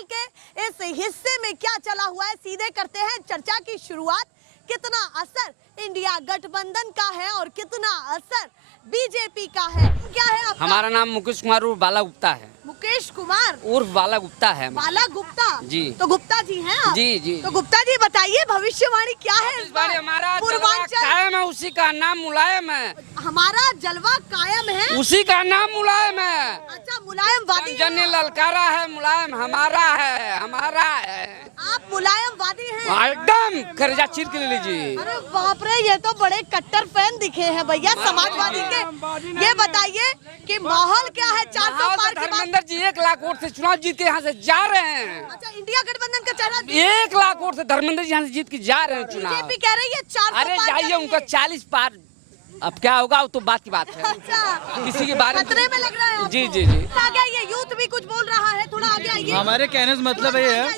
Panel के इस हिस्से में क्या चला हुआ है, सीधे करते हैं चर्चा की शुरुआत। कितना असर इंडिया गठबंधन का है और कितना असर बीजेपी का है? क्या है आपका? हमारा नाम मुकेश कुमार उर्फ बाला गुप्ता है। मुकेश कुमार उर्फ बाला गुप्ता है। बाला गुप्ता जी। तो गुप्ता जी हैं आप? जी जी। तो गुप्ता जी बताइए भविष्यवाणी क्या है? इस बार हमारा जलवा पूर्वांचल कायम है, उसी का नाम मुलायम है। हमारा जलवा कायम है, उसी का नाम मुलायम है। अच्छा मुलायम वादी जन ने ललकारा है, मुलायम हमारा है, हमारा है। आप मुलायम वादी हैं? हाँ, एकदम खर्चा चीर के ले लीजिए। अरे बाप रे, ये तो बड़े कट्टर फैन दिखे हैं भैया समाजवादी के। ये बताइए कि माहौल क्या है? 400 पार की बात। धर्मेंद्र जी 1 लाख वोट से चुनाव जीत के यहाँ से जा रहे हैं। अच्छा इंडिया गठबंधन का चेहरा 1 लाख वोट से धर्मेंद्र जी यहाँ से जीत के जा रहे हैं चुनाव। बीजेपी कह रही है 400 अरे पार जाइए, करेंगे। उनका 40 पार। अब क्या होगा वो तो बात की बात है। अच्छा किसी के बारे में खतरे में लग रहा है आपको? जी जी जी। आगे आइए, यूथ भी कुछ बोल रहा है, थोड़ा आगे आइए। हमारे कहने से मतलब ये है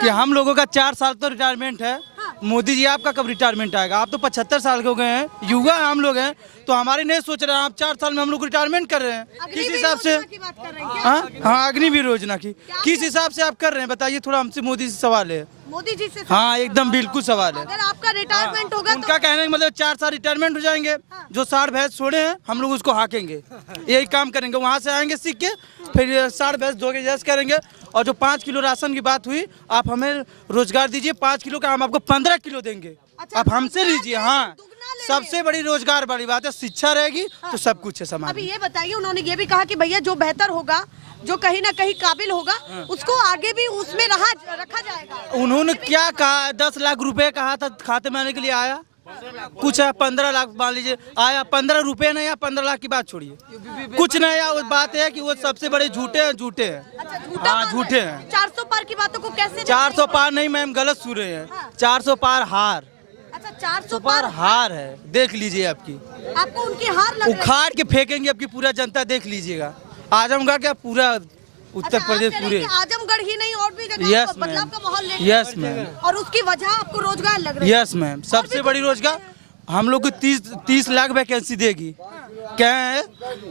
कि हम लोगों का 4 साल तो रिटायरमेंट है। मोदी जी आपका कब रिटायरमेंट आएगा? आप तो 75 साल के हो गए हैं, युवा हम लोग हैं, तो हमारे नहीं सोच रहे हैं आप 4 साल में हम लोग रिटायरमेंट कर रहे हैं। किस हिसाब से? हाँ, अग्निवीर योजना की किस हिसाब से आप कर रहे हैं बताइए? थोड़ा हमसे मोदी से सवाल है। मोदी जी से हाँ एकदम बिल्कुल सवाल है। अगर आपका रिटायरमेंट होगा उनका कहने का मतलब 4 साल रिटायरमेंट हो जाएंगे, जो 60 भैंस छोड़े हैं हम लोग उसको हाकेंगे, यही काम करेंगे। वहाँ से आएंगे सीख के, फिर 60 भैंस धोके जैस करेंगे। और जो 5 किलो राशन की बात हुई, आप हमें रोजगार दीजिए, 5 किलो का हम आपको 15 किलो देंगे। आप हमसे लीजिए। हाँ, सबसे बड़ी रोजगार बड़ी बात है, शिक्षा रहेगी तो सब कुछ है समाज। अभी ये बताइए, उन्होंने ये भी कहा कि भैया जो बेहतर होगा, जो कहीं ना कहीं काबिल होगा, उसको आगे भी उसमें रखा जाएगा। उन्होंने क्या कहा? 10 लाख रुपए कहा था खाते में आने के लिए, आया कुछ है? 15 लाख मान लीजिए आया, 15 रुपए नहीं, या 15 लाख की बात छोड़िए, कुछ नहीं आया। वो बात है कि वो सबसे बड़े झूठे हैं, झूठे हैं। अच्छा, हाँ झूठे हैं। 400 पार की बातों को कैसे? 400 पार नहीं मैम, गलत सुन रहे हैं। 400 पार हार। अच्छा 400 पार हार है, देख लीजिए। आपकी आपको उनकी हार लग रही है? उखाड़ के फेंकेंगे आपकी पूरा जनता, देख लीजिएगा। आजमगढ़ क्या पूरा उत्तर प्रदेश पूरे। आजमगढ़ ही नहीं और भी जगह यस बदलाव का माहौल मैम, यस मैम। और उसकी वजह आपको रोजगार लग रही है? यस मैम, सबसे बड़ी रोजगार हम लोग को 30 लाख वैकेंसी देगी। क्या है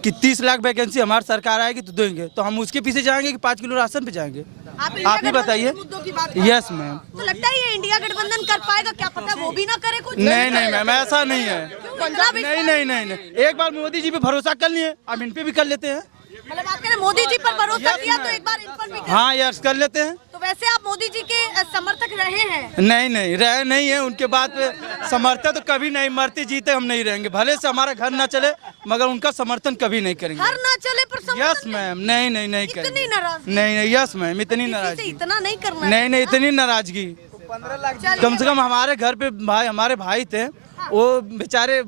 कि 30 लाख वैकेंसी हमारी सरकार आएगी तो देंगे, तो हम उसके पीछे जाएंगे कि 5 किलो राशन पे जाएंगे? आप ही बताइए। Yes ma'am. तो लगता है ये इंडिया गठबंधन कर पाएगा? क्या पता वो भी ना करे कुछ। नहीं नहीं मैम, ऐसा नहीं है। पंजाब नहीं, एक बार मोदी जी पे भरोसा कर लिए, अब इन पे भी कर लेते हैं। मतलब आप कह रहे मोदी जी पर भरोसा किया तो एक बार इन पर भी हाँ यस, कर लेते हैं। तो वैसे आप मोदी जी के समर्थक रहे हैं? नहीं रहे नहीं है, उनके बात पे समर्थन तो कभी नहीं, मरते जीते हम नहीं रहेंगे। भले से हमारा घर ना चले मगर उनका समर्थन कभी नहीं करेंगे। घर ना चले पर समर्थन? यस मैम, नहीं करेंगे। इतनी नाराजगी? नहीं यस मैम, इतनी नाराजगी। इतना नहीं करना है। नहीं इतनी नाराजगी। कम से कम हमारे घर पे हमारे भाई थे, वो बेचारे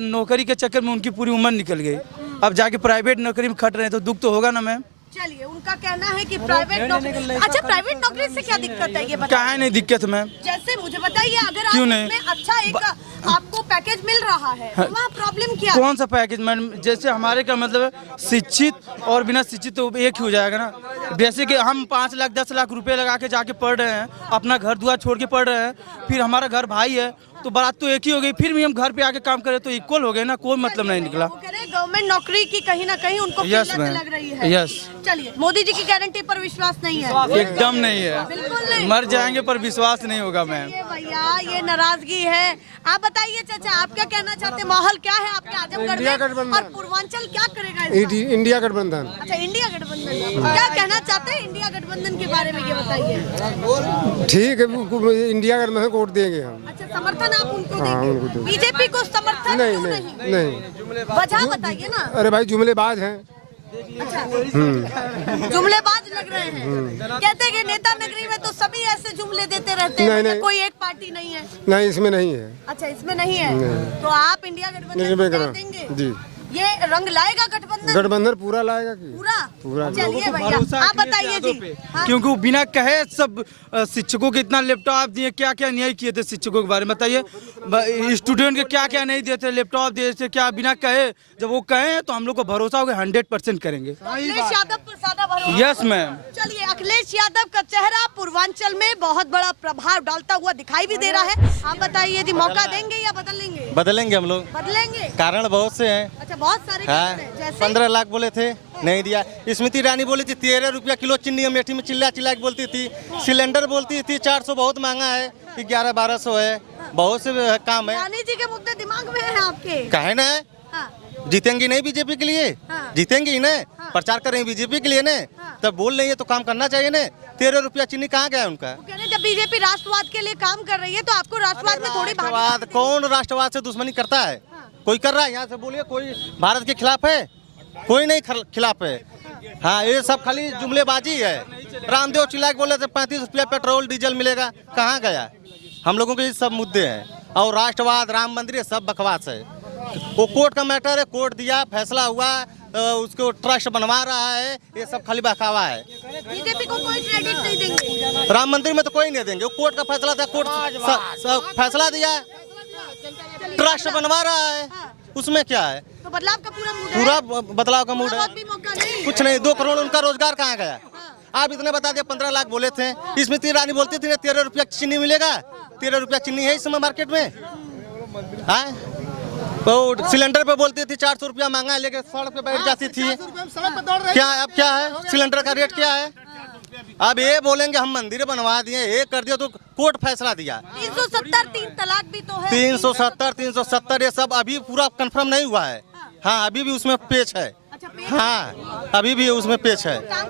नौकरी के चक्कर में उनकी पूरी उम्र निकल गई। अब जाके प्राइवेट नौकरी में खट रहे हैं तो दुख तो होगा ना मैम। चलिए, उनका कहना है कि प्राइवेट नौकरी। अच्छा, प्राइवेट नौकरी से क्या दिक्कत है ये बताइए? क्या है नहीं दिक्कत मैम? जैसे मुझे बताइए, अगर क्यों आप नहीं? इसमें अच्छा एक आपको पैकेज मिल रहा है तो वहाँ प्रॉब्लम क्या? कौन सा पैकेज मैडम? जैसे हमारे का मतलब है शिक्षित और बिना शिक्षित तो एक ही हो जाएगा ना। जैसे कि हम 5 लाख 10 लाख रुपए लगा के जाके पढ़ रहे हैं, अपना घर दुआर छोड़ के पढ़ रहे हैं, फिर हमारा घर भाई है तो बात तो एक ही हो गई, फिर भी हम घर पे आके काम करें तो इक्वल हो गए ना, कोई मतलब नहीं निकला। गवर्नमेंट नौकरी की कहीं ना कहीं उनको यस किल्लत मैम, लग रही है। यस। चलिए, मोदी जी की गारंटी पर विश्वास नहीं है? एकदम नहीं है, बिल्कुल नहीं। मर जाएंगे पर विश्वास नहीं होगा मैम। ये भैया, ये नाराजगी है। आप बताइए चाचा, आप क्या कहना चाहते हैं? माहौल क्या है आपके आजमगढ़ में और पूर्वांचल क्या करेगा इस बार? इंडिया गठबंधन। अच्छा, इंडिया गठबंधन क्या कहना चाहते हैं इंडिया गठबंधन के बारे में, ये बताइए। ठीक है, इंडिया गठबंधन को वोट देंगे हम। अच्छा, समर्थन आप उनको हाँ, देंगे? उनको देंगे। बीजेपी को समर्थन क्यों नहीं। वजह बताइए ना। अरे भाई जुमलेबाज हैं। अच्छा, जुमलेबाज लग रहे हैं। कहते हैं कि नेता नगरी में तो सभी ऐसे जुमले देते रहते हैं, नहीं। कोई एक पार्टी नहीं है। नहीं, इसमें नहीं है। अच्छा, इसमें नहीं है। तो आप इंडिया गठबंधन को साथ देंगे? जी। ये रंग लाएगा गठबंधन पूरा लाएगा कि? पूरा। चलिए भैया, आप बताइए जी। हाँ। क्योंकि वो बिना कहे सब शिक्षकों को इतना लैपटॉप दिए, क्या क्या न्याय किए थे शिक्षकों के बारे में बताइए। स्टूडेंट के क्या क्या नहीं दिए थे, लैपटॉप दिए थे क्या, बिना कहे। जब वो कहे तो हम लोग को भरोसा होगा 100% करेंगे। अखिलेश यादव पर ज्यादा भरोसा? Yes ma'am. चलिए, अखिलेश यादव का चेहरा पूर्वांचल में बहुत बड़ा प्रभाव डालता हुआ दिखाई भी दे रहा है। आप बताइए जी, मौका देंगे या बदलेंगे? बदलेंगे हम लोग, बदलेंगे। कारण बहुत से हैं। अच्छा, बहुत सारे हाँ, किसान हैं, जैसे 15 लाख बोले थे, नहीं दिया। स्मृति ईरानी बोली थी 13 रुपया किलो चीनी, अमेठी में चिल्ला चिल्ला के बोलती थी। सिलेंडर बोलती थी 400 बहुत महंगा है, 1100-1200 है, बहुत से काम है। रानी जी के मुद्दे दिमाग में हैं आपके। कहे ना हाँ, जीतेंगी नहीं बीजेपी के लिए, हाँ। जीतेंगी ही ना, प्रचार करेंगे बीजेपी के लिए ना, तब बोल रही है तो काम करना चाहिए ना। 13 रुपया चीनी कहाँ गया उनका? वो कह रहे हैं जब बीजेपी राष्ट्रवाद के लिए काम कर रही है तो आपको राष्ट्रवाद में थोड़ी राष्ट्रवाद, कौन राष्ट्रवाद से दुश्मनी करता है? कोई कर रहा है? यहाँ से बोलिए, कोई भारत के खिलाफ है? कोई नहीं खिलाफ है। हाँ, ये सब खाली जुमलेबाजी है। रामदेव चिल्ला के बोले थे 35 रुपया पेट्रोल डीजल मिलेगा, कहाँ गया? हम लोगों के ये सब मुद्दे हैं। और राष्ट्रवाद, राम मंदिर, ये सब बकवास है। वो कोर्ट का मैटर है, कोर्ट दिया, फैसला हुआ, उसको ट्रस्ट बनवा रहा है, ये सब खाली बहकावा है। बीजेपी को कोई क्रेडिट नहीं देंगे। राम मंदिर में तो कोई नहीं देंगे, वो कोर्ट का फैसला था, कोर्ट फैसला दिया, ट्रस्ट बनवा रहा है, उसमें क्या है? तो बदलाव का पूरा मूड है। पूरा बदलाव का मूड है। बहुत भी मौका नहीं। कुछ नहीं, 2 करोड़ उनका रोजगार कहाँ गया? आप इतने बता दिया, 15 लाख बोले थे। स्मृति ईरानी बोलती थी 13 रुपया चीनी मिलेगा, 13 रुपया चीनी है इस समय मार्केट में। हाँ, तो सिलेंडर पे बोलती थी 400 रुपया महंगा है, लेके सड़क पे बैठ जाती थी। क्या अब क्या है? सिलेंडर का रेट क्या है? अब ये बोलेंगे हम मंदिर बनवा दिए, ये कर दिया, तो कोर्ट फैसला दिया। 370 3 तलाक भी तो है। 370 ये सब अभी पूरा कंफर्म नहीं हुआ है। हाँ, अभी भी उसमें पेच है। अच्छा, पेच हाँ, अभी भी उसमें पेच है। काम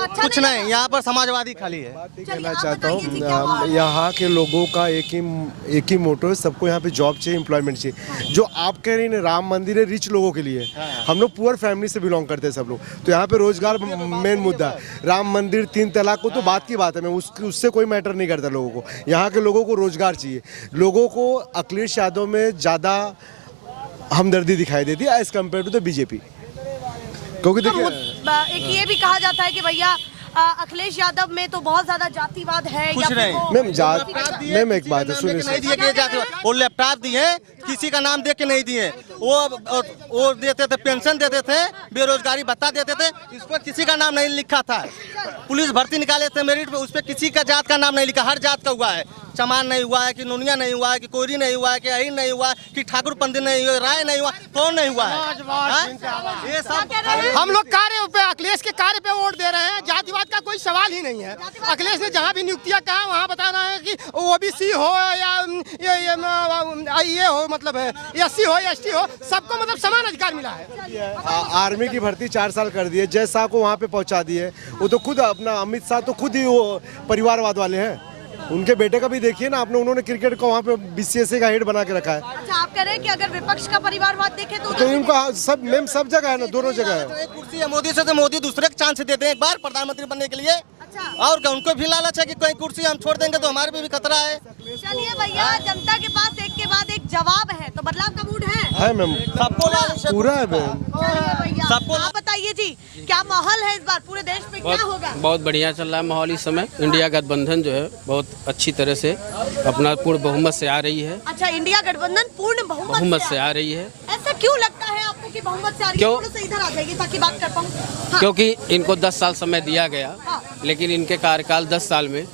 अच्छा कुछ नहीं, यहाँ पर समाजवादी खाली है। कहना चाहता हूँ, यहाँ के लोगों का एक ही मोटो है, सबको यहाँ पे जॉब चाहिए, एम्प्लॉयमेंट चाहिए। जो आप कह रहे हैं राम मंदिर है रिच लोगों के लिए, हम लोग पुअर फैमिली से बिलोंग करते हैं सब लोग, तो यहाँ पे रोजगार मेन मुद्दा है। राम मंदिर 3 तलाक को तो बात की बात है, मैं उससे कोई मैटर नहीं करता लोगों को। यहाँ के लोगों को रोजगार चाहिए। लोगों को अखिलेश यादव में ज़्यादा हमदर्दी दिखाई देती है as compared to the BJP, क्योंकि देखिए एक ये भी कहा जाता है कि भैया अखिलेश यादव में तो बहुत ज्यादा जातिवाद है। कुछ नहीं। मैम एक बात है, सुनिए। नहीं दिए गए जाते, वो लैपटॉप दिए, किसी का नाम देख के नहीं दिए। वो देते थे, पेंशन देते थे, बेरोजगारी भत्ता देते थे, इस पर किसी का नाम नहीं लिखा था। पुलिस भर्ती निकाले थे मेरिट पे, उस पर किसी का जात का नाम नहीं लिखा। हर जात का हुआ है, चमान नहीं हुआ है, कि नूनिया नहीं हुआ है, कि कोयरी नहीं हुआ है, कि अहिर नहीं हुआ, कि ठाकुर पंडित नहीं हुआ, राय नहीं हुआ, कौन नहीं हुआ है? ये सब हम लोग कार्य पे, अखिलेश के कार्य पे वोट दे रहे हैं। जातिवाद का कोई सवाल ही नहीं है। अखिलेश ने जहाँ भी नियुक्तियाँ कहा वहाँ बता रहे हैं कि ओबीसी हो या ये हो, मतलब एससी हो या एसटी हो, सबको मतलब समान अधिकार मिला है। आर्मी की भर्ती 4 साल कर दी है, जय शाह को वहाँ पे पहुँचा दी है। वो तो खुद अपना अमित शाह तो खुद ही वो परिवारवाद वाले हैं। उनके बेटे का भी देखिए ना आपने, उन्होंने क्रिकेट को वहाँ पे बीसीएसए का हेड बना के रखा है। अच्छा, आप कह रहे हैं कि अगर विपक्ष का परिवारवाद देखे तो इनका सब मैम सब जगह है ना, दोनों जगह है। कुर्सी है मोदी से, तो मोदी दूसरे को चांस देते हैं एक बार प्रधानमंत्री बनने के लिए। और क्या उनको भी लालच है कि कोई कुर्सी हम छोड़ देंगे तो हमारे पे भी खतरा है। चलिए भैया, जनता के पास एक के बाद एक जवाब है, तो बदलाव का मूड है मैम, सबको लालच है, पूरा है मैम। चलिए भैया, सबको आप बताइए जी, क्या माहौल है इस बार पूरे देश में, क्या होगा? बहुत बढ़िया चल रहा है माहौल इस समय। इंडिया गठबंधन जो है बहुत अच्छी तरह से अपना पूर्ण बहुमत से आ रही है। अच्छा, इंडिया गठबंधन पूर्ण बहुमत से आ रही है। ऐसा क्यों लगता है आपको कि बहुमत से आ रही है? क्यों? थोड़ा सा इधर आ जाइए ताकि बात कर पाऊं। हाँ। क्योंकि इनको 10 साल समय दिया गया, लेकिन इनके कार्यकाल 10 साल में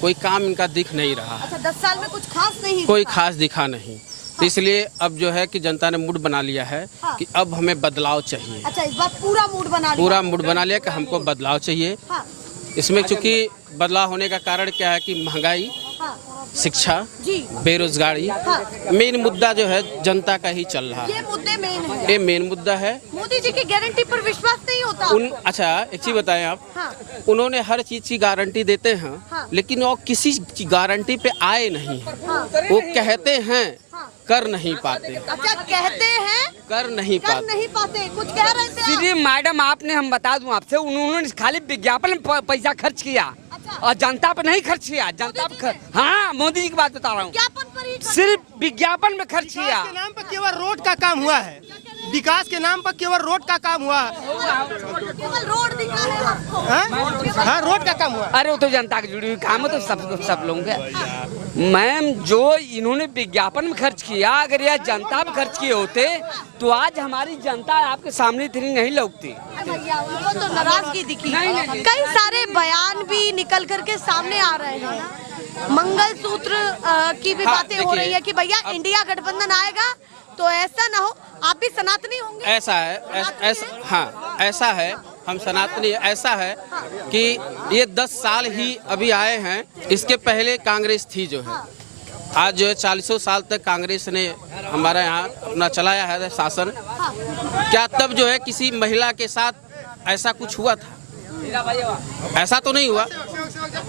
कोई काम इनका दिख नहीं रहा। अच्छा, 10 साल में कुछ खास नहीं, कोई खास दिखा नहीं। तो इसलिए अब जो है कि जनता ने मूड बना लिया है कि अब हमें बदलाव चाहिए। अच्छा, इस बार पूरा मूड बना लिया, पूरा मूड बना लिया कि हमको बदलाव चाहिए। इसमें चूंकि बदलाव होने का कारण क्या है कि महंगाई, शिक्षा, बेरोजगारी, मेन मुद्दा जो है जनता का ही चल रहा है। ये मुद्दे मेन है, ये मेन मुद्दा है। मोदी जी की गारंटी पर विश्वास नहीं होता। अच्छा, एक चीज बताएं आप, उन्होंने हर चीज की गारंटी देते हैं, लेकिन वो किसी की गारंटी पे आए नहीं है। वो कहते हैं, कर नहीं पाते। अच्छा, कहते हैं, कर नहीं पाते। कुछ कह रहे थे आप? श्री मैडम, आपने हम बता दूं आपसे, उन्होंने खाली विज्ञापन में पैसा खर्च किया और जनता पर नहीं खर्च किया। जनता पर, हाँ, मोदी जी की बात बता रहा हूँ, विज्ञापन पर ही सिर्फ विज्ञापन में खर्च किया। विकास के नाम पर केवल रोड का काम हुआ है। विकास के नाम पर केवल रोड का काम हुआ है। केवल रोड दिखा है आपको। हाँ, रोड का काम हुआ। अरे वो तो जनता की जुड़ी हुई काम है, तो सब लोगों के। मैम, जो इन्होंने विज्ञापन में खर्च किया, अगर यह जनता में खर्च किए होते तो आज हमारी जनता आपके सामने इतनी नहीं लौकती। उनको तो नाराजगी दिखी। कई सारे बयान भी निकल करके सामने आ रहे हैं। मंगलसूत्र की भी बातें हो रही है कि भैया इंडिया गठबंधन आएगा तो ऐसा ना हो, आप भी सनातनी होंगे। ऐसा है, ऐसा हाँ, ऐसा है, हम सनातनी। ऐसा है कि ये 10 साल ही अभी आए हैं, इसके पहले कांग्रेस थी जो है। आज जो है 40 साल तक कांग्रेस ने हमारा यहाँ अपना चलाया है शासन। क्या तब जो है किसी महिला के साथ ऐसा कुछ हुआ था? ऐसा तो नहीं हुआ।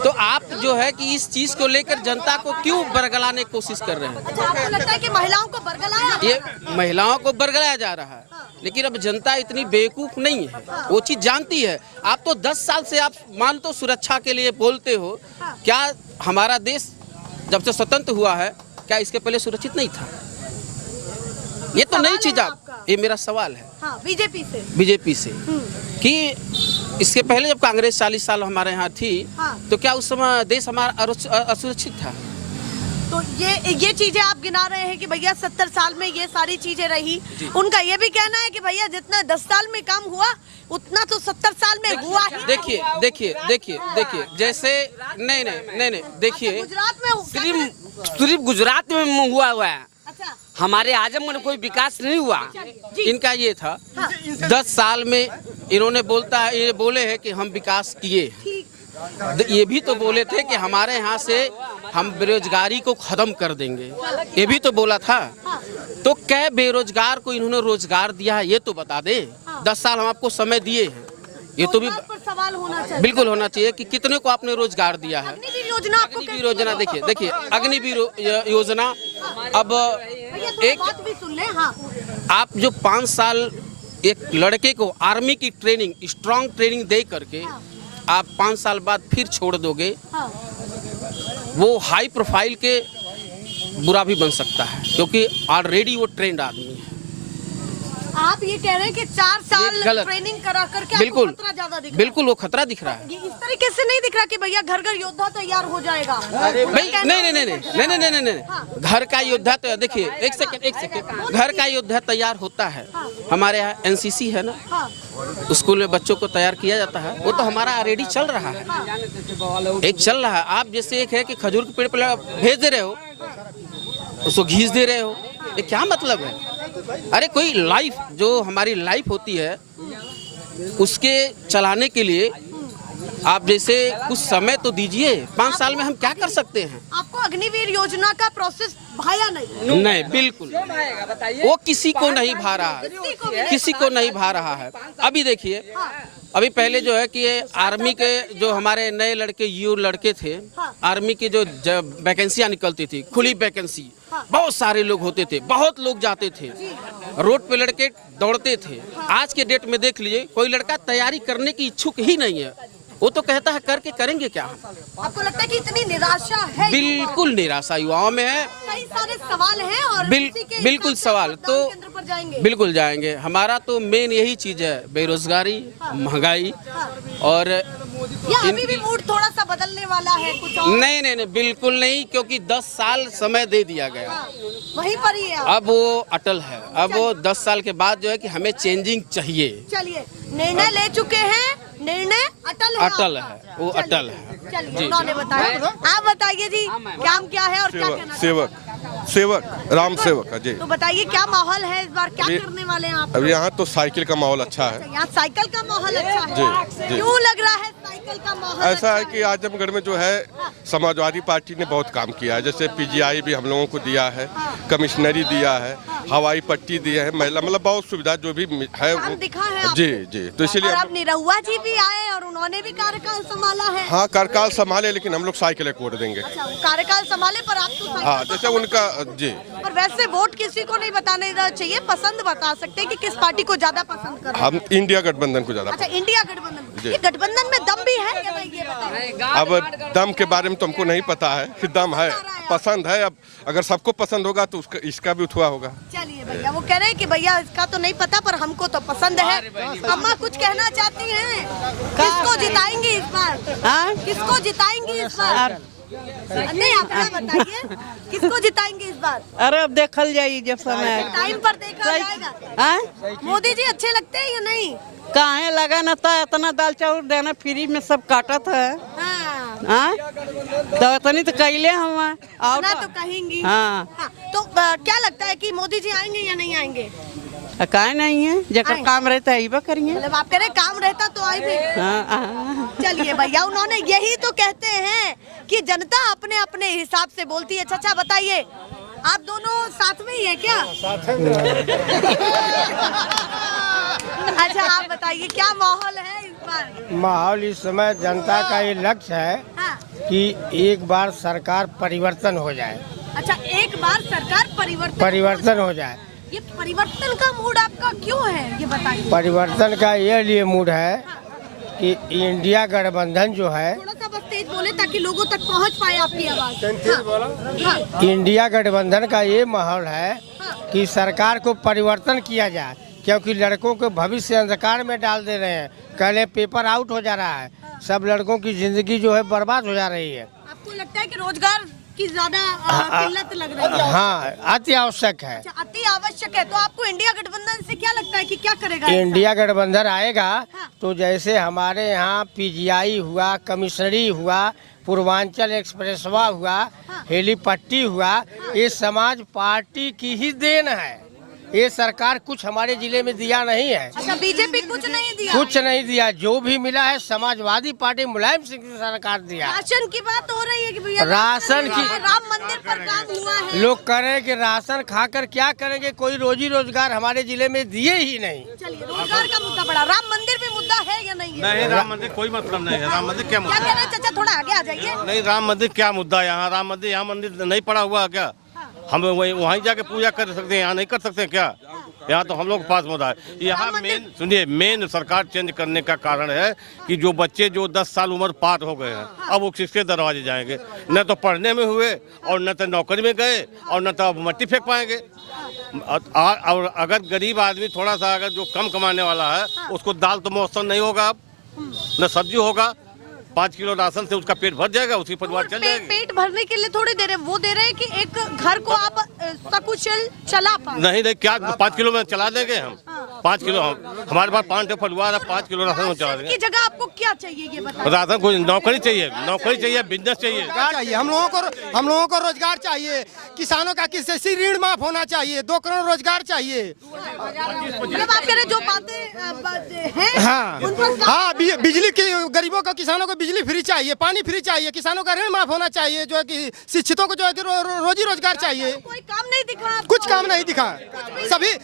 तो आप जो है कि इस चीज को लेकर जनता को क्यों बरगलाने की कोशिश कर रहे हैं? अच्छा, आपको लगता है कि महिलाओं को बरगलाया? ये महिलाओं को बरगलाया जा रहा है, लेकिन अब जनता इतनी बेवकूफ नहीं है, वो चीज जानती है। आप तो 10 साल से आप मान तो सुरक्षा के लिए बोलते हो, क्या हमारा देश जब से स्वतंत्र हुआ है क्या इसके पहले सुरक्षित नहीं था? ये तो नई चीज आप, ये मेरा सवाल है। हाँ, बीजेपी से कि इसके पहले जब कांग्रेस 40 साल हमारे यहाँ थी, तो क्या उस समय देश हमारा असुरक्षित था? तो ये चीजें आप गिना रहे हैं कि भैया 70 साल में ये सारी चीजें रही। उनका ये भी कहना है कि भैया जितना 10 साल में काम हुआ उतना तो 70 साल में हुआ ही। देखिए जैसे नहीं देखिए, गुजरात में सिर्फ गुजरात में हुआ है। अच्छा, हमारे आजमगढ़ में कोई विकास नहीं हुआ। इनका ये था 10 साल में इन्होंने ये बोले हैं कि हम विकास किए। ये भी तो बोले थे कि हमारे यहाँ से हम बेरोजगारी को खत्म कर देंगे, ये भी तो बोला था। तो क्या बेरोजगार को इन्होंने रोजगार दिया है ये तो बता दे। 10 साल हम आपको समय दिए हैं, ये तो भी सवाल होना चाहिए। बिल्कुल होना चाहिए कि कितने को आपने रोजगार दिया है। अग्निवीर योजना, अग्निवीर योजना देखिए अग्निवीर योजना। अब एक बात भी सुन ले। हाँ, आप जो 5 साल एक लड़के को आर्मी की ट्रेनिंग, स्ट्रांग ट्रेनिंग दे करके आप 5 साल बाद फिर छोड़ दोगे, वो हाई प्रोफाइल के बुरा भी बन सकता है, क्योंकि ऑलरेडी वो ट्रेंड आदमी है। आप ये कह रहे हैं कि 4 साल ट्रेनिंग करा करके बिल्कुल खतरा ज्यादा दिख रहा है। बिल्कुल वो खतरा दिख रहा है। इस तरीके से नहीं दिख रहा कि भैया घर घर योद्धा तैयार हो जाएगा। भाई नहीं, घर का योद्धा तो देखिए, एक सेकंड, घर का योद्धा तैयार होता है। हमारे यहाँ एनसीसी है ना, स्कूल में बच्चों को तैयार किया जाता है, वो तो हमारा ऑलरेडी चल रहा है। एक चल रहा है। आप जैसे एक है कि खजूर के पेड़ पर भेज दे रहे हो, उसको घीस दे रहे हो, ये क्या मतलब है? अरे कोई लाइफ जो हमारी लाइफ होती है उसके चलाने के लिए आप जैसे कुछ समय तो दीजिए। 5 साल में हम क्या कर सकते हैं? आपको अग्निवीर योजना का प्रोसेस भाया नहीं? बिल्कुल वो किसी को नहीं भा रहा है, किसी को नहीं भा रहा है। अभी देखिए, अभी पहले जो है कि ये आर्मी के जो हमारे नए लड़के थे, आर्मी की जो वैकेंसियां निकलती थी, खुली वैकेंसी, बहुत सारे लोग होते थे, बहुत लोग जाते थे, रोड पे लड़के दौड़ते थे। आज के डेट में देख लीजिए, कोई लड़का तैयारी करने की इच्छुक ही नहीं है। वो तो कहता है करके करेंगे क्या? आपको लगता है कि इतनी निराशा है? बिल्कुल निराशा युवाओं में है। कई सारे सवाल हैं और बिल्कुल सवाल तो बिल्कुल जाएंगे। हमारा तो मेन यही चीज है, बेरोजगारी, महंगाई। और अभी भी मूड थोड़ा सा बदलने वाला है कुछ और? नहीं बिल्कुल नहीं, क्योंकि 10 साल समय दे दिया गया, वहीं पर ही है। अब वो अटल है। अब वो 10 साल के बाद जो है कि हमें चेंजिंग चाहिए। चलिए, निर्णय ले चुके हैं, निर्णय अटल है, वो अटल है। चलिए, उन्होंने बताया। आप बताइए जी, काम क्या है और क्या कहना? सेवक राम सेवक है जी। तो बताइए क्या माहौल है इस बार, क्या करने वाले हैं आप? अब यहाँ तो साइकिल का माहौल अच्छा है। यहाँ साइकिल का माहौल अच्छा है? जी। क्यों लग रहा है साइकिल का माहौल? ऐसा है कि आजमगढ़ में जो है समाजवादी पार्टी ने बहुत काम किया है। जैसे पीजीआई भी हम लोगों को दिया है, कमिश्नरी दिया है, हवाई पट्टी दिया है, महिला मतलब बहुत सुविधा जो भी है वो दिखा है। जी। तो इसीलिए अब निरहुआ जी भी आए और उन्होंने भी कार्यकाल संभाला है। हाँ, कार्यकाल संभाले, लेकिन हम लोग साइकिल को वोट देंगे। कार्यकाल संभाले पर आप तो हाँ, जैसे उनका जी। पर वैसे वोट किसी को नहीं बताने चाहिए, पसंद बता सकते हैं कि किस पार्टी को ज्यादा पसंद कर रहे हैं। हम इंडिया गठबंधन को ज्यादा। अच्छा, इंडिया गठबंधन। ये गठबंधन में दम भी है या नहीं, ये बताइए। अब दम के बारे में तुमको नहीं पता है कि दम है, पसंद है। अब अगर सबको पसंद होगा तो इसका भी उठवा होगा। चलिए भैया, वो कह रहे हैं कि भैया इसका तो नहीं पता पर हमको तो पसंद है। अम्मा कुछ कहना चाहती हैं? किसको जिताएंगे इस बार? किसको जिताएंगे इस बार? नहीं, आप बताइए, किसको जिताएंगे इस बार? अरे अब देखल जाएगी जब समय टाइम पर देखा जाएगा। मोदी जी अच्छे लगते हैं या नहीं? काहे लगा न था, इतना दाल चावल देना फ्री में सब काटत है। हाँ। तो इतनी तो कैले हम ना तो कहेंगी। हाँ। तो क्या लगता है कि मोदी जी आएंगे या नहीं आएंगे? काय नहीं है जकर काम रहता है ही करेंगे। मतलब आप कह रहे काम रहता तो आई भी। चलिए भैया, उन्होंने यही तो कहते हैं कि जनता अपने अपने हिसाब से बोलती है। चाचा बताइए, आप दोनों साथ में ही है क्या? साथ में। अच्छा आप बताइए क्या माहौल है इस बार? माहौल इस समय जनता का ये लक्ष्य है कि एक बार सरकार परिवर्तन हो जाए। अच्छा, एक बार सरकार परिवर्तन हो जाए। ये परिवर्तन का मूड आपका क्यों है, ये बताइए। परिवर्तन का ये लिए मूड है कि इंडिया गठबंधन जो है, थोड़ा सा बस तेज बोले ताकि लोगों तक पहुंच पाए आपकी आवाज। हाँ। इंडिया गठबंधन का ये माहौल है कि सरकार को परिवर्तन किया जाए, क्योंकि लड़कों को भविष्य अंधकार में डाल दे रहे हैं। पहले पेपर आउट हो जा रहा है, सब लड़कों की जिंदगी जो है बर्बाद हो जा रही है। आपको लगता है कि रोजगार की ज्यादा किल्लत लग रही है? हाँ, अति आवश्यक है। अच्छा, अति आवश्यक है। तो आपको इंडिया गठबंधन से क्या लगता है कि क्या करेगा? इंडिया गठबंधन आएगा तो जैसे हमारे यहाँ पीजीआई हुआ, कमिश्नरी हुआ, पूर्वांचल एक्सप्रेसवा हुआ, हेलीपट्टी हुआ, ये समाज पार्टी की ही देन है। ये सरकार कुछ हमारे जिले में दिया नहीं है। अच्छा, बीजेपी कुछ नहीं दिया? कुछ नहीं दिया, जो भी मिला है समाजवादी पार्टी मुलायम सिंह की सरकार दिया। राशन की बात हो रही है कि भैया राशन की, राम मंदिर पर काम हुआ है। लोग कह रहे हैं कि राशन खाकर क्या करेंगे, कोई रोजी रोजगार हमारे जिले में दिए ही नहीं। चलिए, रोजगार का मुद्दा बड़ा, राम मंदिर पे मुद्दा है या नहीं है? नहीं, राम मंदिर कोई मतलब नहीं है। राम मंदिर क्या मुद्दा? क्या कह रहे हैं चाचा, थोड़ा आगे आ जाइए। नहीं, राम मंदिर क्या मुद्दा है यहाँ? राम मंदिर, यहाँ मंदिर नहीं पड़ा हुआ क्या? हम वहीं जाके पूजा कर सकते हैं, यहाँ नहीं कर सकते क्या? यहाँ तो हम लोग के पास मुद्दा है। यहाँ मेन सरकार चेंज करने का कारण है कि जो बच्चे जो 10 साल उम्र पार हो गए हैं, अब वो किसके दरवाजे जाएंगे? न तो पढ़ने में हुए, और न तो नौकरी में गए, और न तो मट्टी फेंक पाएंगे। और अगर गरीब आदमी थोड़ा सा अगर जो कम कमाने वाला है, उसको दाल तो मौसम नहीं होगा, अब न सब्जी होगा। 5 किलो राशन से उसका पेट भर जाएगा, उसकी परिवार चल जाएगा। पेट भरने के लिए थोड़ी दे रहे, वो दे रहे हैं कि एक घर को आप सकुशल चला पाए। नहीं, क्या 5 किलो में चला देंगे हम? 5 किलो हमारे पास 5 परिवार है, 5 किलो राशन में चला देंगे। की जगह आपको क्या चाहिए ये बताइए? राशन को नौकरी चाहिए, बिजनेस चाहिए। हम लोगों को रोजगार चाहिए। किसानों का किसी ऋण माफ होना चाहिए। 2 करोड़ रोजगार चाहिए। मतलब आप कह रहे जो बातें हैं, हाँ, बिजली की गरीबों को, किसानों को बिजली फ्री चाहिए, पानी फ्री चाहिए, किसानों का ऋण माफ होना चाहिए, जो है कि शिक्षितों को जो है कि रोजी रोजगार चाहिए। कोई काम नहीं दिखा? कुछ काम नहीं दिखा।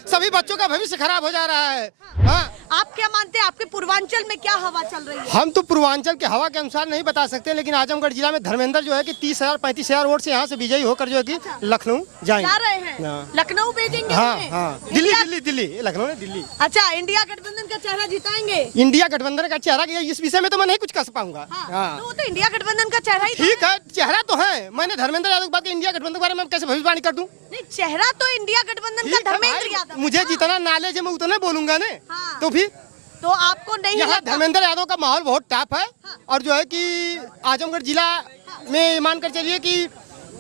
सभी बच्चों का भविष्य खराब हो जा रहा है। हाँ। आप क्या मानते हैं, आपके पूर्वांचल में क्या हवा चल रही है? हम तो पूर्वांचल के हवा के अनुसार नहीं बता सकते, लेकिन आजमगढ़ जिला में धर्मेंद्र जो है कि 30,000-35,000 वोट से यहाँ से विजयी होकर जो है कि लखनऊ जाएंगे। जा रहे हैं लखनऊ भेजेंगे? हाँ, दिल्ली, लखनऊ ने दिल्ली। अच्छा, इंडिया गठबंधन का चेहरा जिताएंगे? इंडिया गठबंधन का चेहरा, इस विषय में तो मैं नहीं कुछ कह पाऊंगा। तो इंडिया गठबंधन का चेहरा ही ठीक है, चेहरा तो है। मैंने धर्मेंद्र यादव की बात, इंडिया गठबंधन के बारे में कैसे भविष्यवाणी कर दूं? नहीं, चेहरा तो इंडिया गठबंधन का धर्मेंद्र यादव। मुझे जितना नॉलेज है मैं उतना बोलूंगा ना। तो फिर तो आपको नहीं यहाँ धर्मेंद्र यादव का माहौल बहुत टफ है। और जो है कि आजमगढ़ जिला में मानकर चलिए कि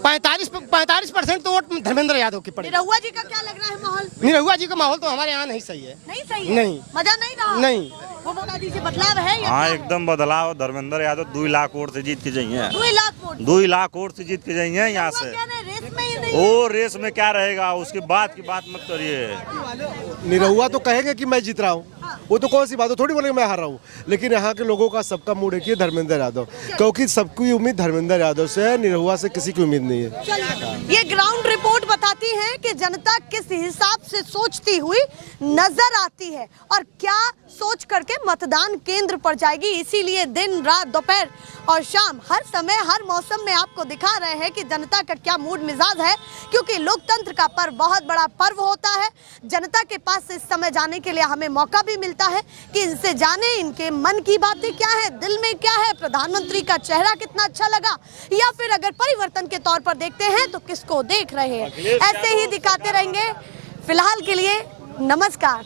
45% तो वोट धर्मेंद्र यादव की पड़ेगी। निरहुआ जी का क्या लग रहा है माहौल? निरहुआ जी का माहौल तो हमारे यहाँ नहीं सही है। नहीं सही है? नहीं, मजा नहीं रहा? नहीं, वो बता दीजिए, बदलाव है? हाँ, एकदम बदलाव। धर्मेंद्र यादव 2 लाख वोट से जीत के जाइए। 2 लाख वोट? 2 लाख वोट से जीत के जाइए यहाँ से। वो रेस में क्या रहेगा, उसके बाद की बात मत करिए। निरहुआ तो कहेंगे कि मैं जीत रहा हूँ, वो तो कौन सी बात है, थोड़ी बोलेंगे मैं हार रहा हूँ। लेकिन यहाँ के लोगों का सबका मूड है कि धर्मेंद्र यादव, क्योंकि सबकी उम्मीद धर्मेंद्र यादव से है, निरहुआ से किसी की उम्मीद नहीं है। ये ग्राउंड रिपोर्ट बताती है कि जनता किस हिसाब से सोचती हुई नजर आती है और क्या सोच करके मतदान केंद्र पर जाएगी। इसीलिए दिन रात दोपहर और शाम हर समय हर मौसम में आपको दिखा रहे हैं कि जनता का क्या मूड मिजाज है, क्योंकि लोकतंत्र का पर्व बहुत बड़ा पर्व होता है। जनता के पास इस समय जाने के लिए हमें मौका भी मिलता है कि इनसे जाने इनके मन की बातें क्या है, दिल में क्या है, प्रधानमंत्री का चेहरा कितना अच्छा लगा, या फिर अगर परिवर्तन के तौर पर देखते हैं तो किसको देख रहे हैं। ऐसे ही दिखाते रहेंगे। फिलहाल के लिए नमस्कार।